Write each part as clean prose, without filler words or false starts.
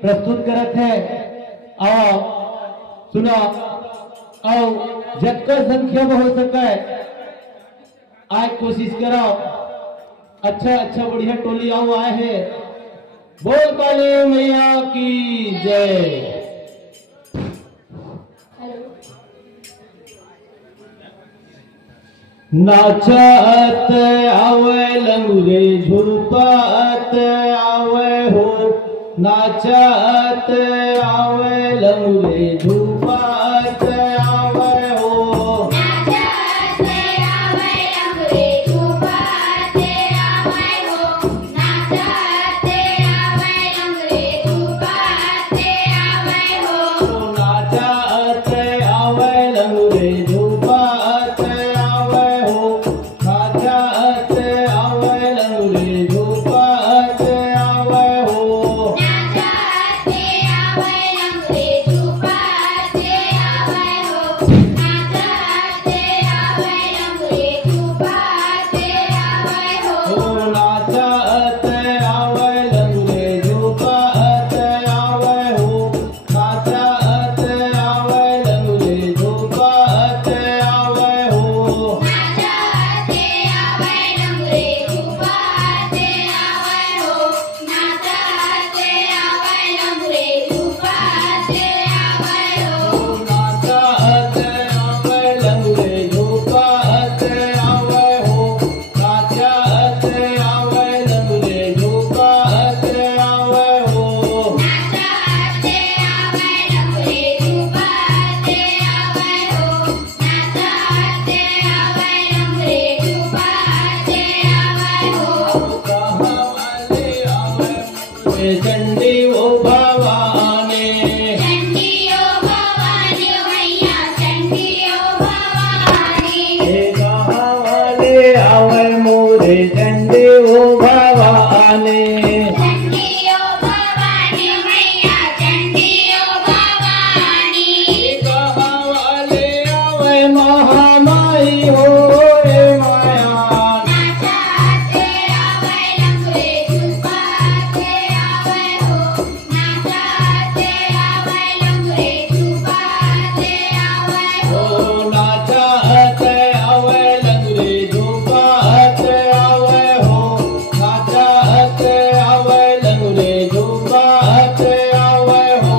प्रस्तुत करत है। आओ सुनो, आओ जतका संख्या में हो सके आज कोशिश करो। अच्छा अच्छा बढ़िया टोली आओ आए है। बोल काली मैया की जय। नाचत आवे लंगूरे झुलपत आवे हो, नाचत आवे लंगूरे झुलपत आवे हो, नाचत आवे लंगूरे झुलपत आवे हो, नाचत आवे लंगूरे झुलपत आवे हो, नाचत आवे लंगूरे झुलपत आवे हो, नाचत आवे लंगूरे झुलपत आवे हो, नाचत आवे लंगूरे झुलपत आवे हो, नाचत आवे लंगूरे झुलपत आवे हो, नाचत आवे लंगूरे झुलपत आवे हो, नाचत आवे लंगूरे झुलपत आवे हो, नाचत आवे लंगूरे झुलपत आवे हो, नाचत आवे लंगूरे झुलपत आवे हो, नाचत आवे लंगूरे झुलपत आवे हो, नाचत आवे लंगूरे झुलपत आवे हो, नाचत आवे लंगूरे झुलपत आवे हो, नाचत आवे लंगूरे झुलपत आवे हो, कहाँ वाले आवे मोरे चंडी ओ भवानी, चंडी ओ भवानी मैया चंडी ओ भवानी, कहाँ वाले आवे मोरे चंडी ओ भवानी, चंडी ओ भवानी मैया चंडी ओ भवानी, कहाँ वाले आवे महामाई हो रे माया, नाचत आवे लंगूरे झुलपत आवे हो, नाचत आवे लंगूरे झुलपत आवे हो, नाचत आवे लंगूरे झुलपत आवे हो, नाचत आवे लंगूरे झुलपत आवे हो,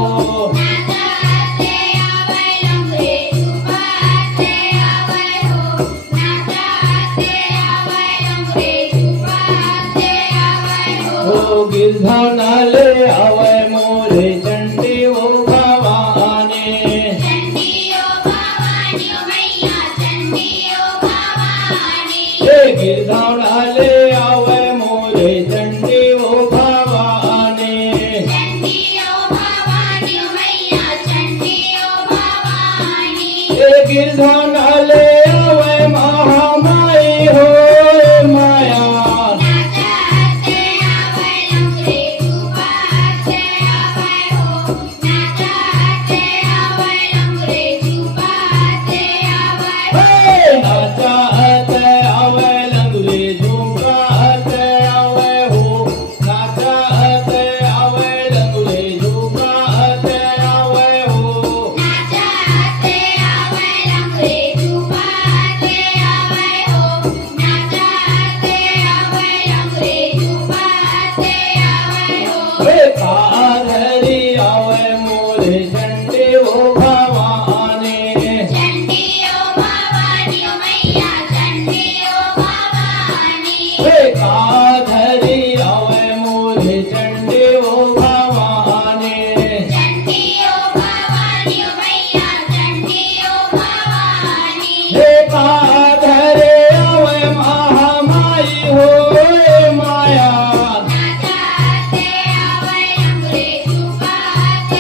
नाचत आवे लंगूरे झुलपत आवे हो, नाचत आवे लंगूरे झुलपत आवे हो, गिरधनाले आवे मोरे चंडी ओ भवानी, चंडी ओ भवानी मैया चंडी ओ भवानी, गिरधनाले आवे मोरे चंडी ओ भवानी, चंडी ओ भवानी मैया चंडी ओ भवानी, गिरधनाले आवे महामाई हो माया, नाचत आवे लंगूरे झुलपत आवे हो, नाचत आवे लंगूरे झुलपत आवे हो, नाचत आवे लंगूरे झुलपत आवे हो, नाचत आवे लंगूरे झुलपत आवे हो, नाचत आवे लंगूरे झुलपत आवे हो, नाचत आवे लंगूरे झुलपत आवे हो, काधरी आवे मोरे चंडी ओ भवानी, चंडी ओ भवानी मैया चंडी ओ भवानी, काधरी आवे मोरे चंडी ओ भवानी, चंडी ओ भवानी मैया चंडी ओ भवानी, काधरे आवे महामाई हो माया, नाचत आवे लंगूरे झुलपत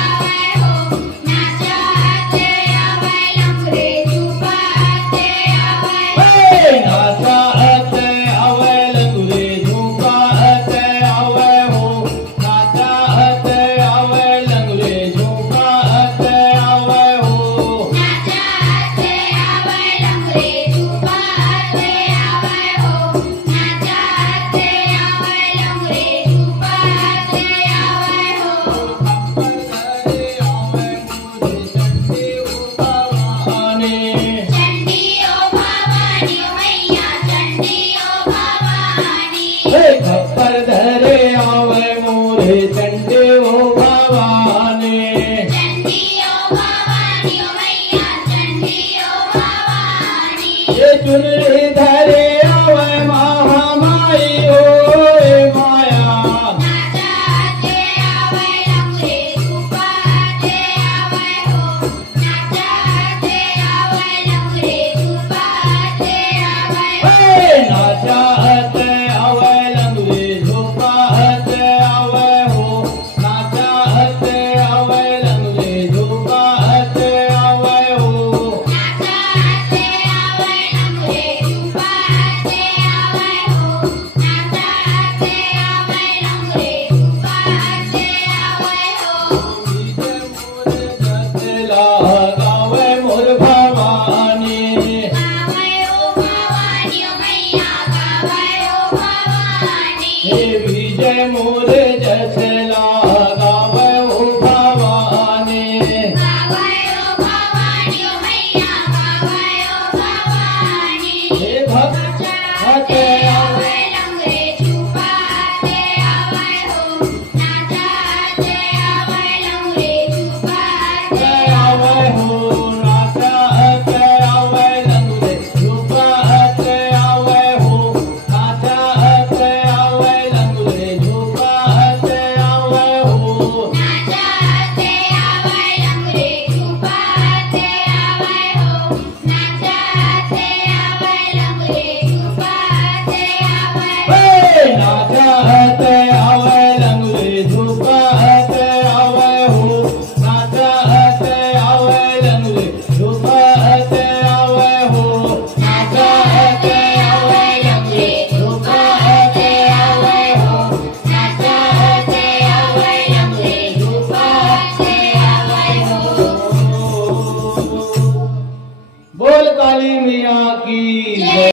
आवे चंडी ओ भवानी चंडी ओ भवानी ओ मैया चंडी ओ भवानी ये चुनरी धरे आवे महामाई ओ माया नाचाते आवे लंगरे सुपाते आवे हो नाचाते आवे लंगरे सुपाते आवे हो नाचाते आवे लंगरे झोपाते आवे हो नाचाते आवे लंगरे झोपाते आवे हो नाचाते आवे लंगरे सुपाते आवे हो नाचाते आवे लंगरे सुपाते आवे हो गावे मोर भवानी गावे ओ भवानी ओ मैया गावे ओ भवानी हे विजय मोर जसला गावे ओ भवानी गावे ओ भवानी ओ मैया गावे ओ भवानी हे भक्त नाचाते आवे लंगरे छुपाते आवे हो नाचाते आवे लंगरे छुपाते आवे हो नाचाते आवे लंगरे झुपाते आवे हो नाचाते आवे लंगरे झुपाते आवे हो नाचाते आवे लंगरे छुपाते आवे हो नाचाते आवे लंगरे छुपाते आवे हो नाचाते आवे लंगरे झुपाते आवे हो नाचाते आवे लंगरे झुपाते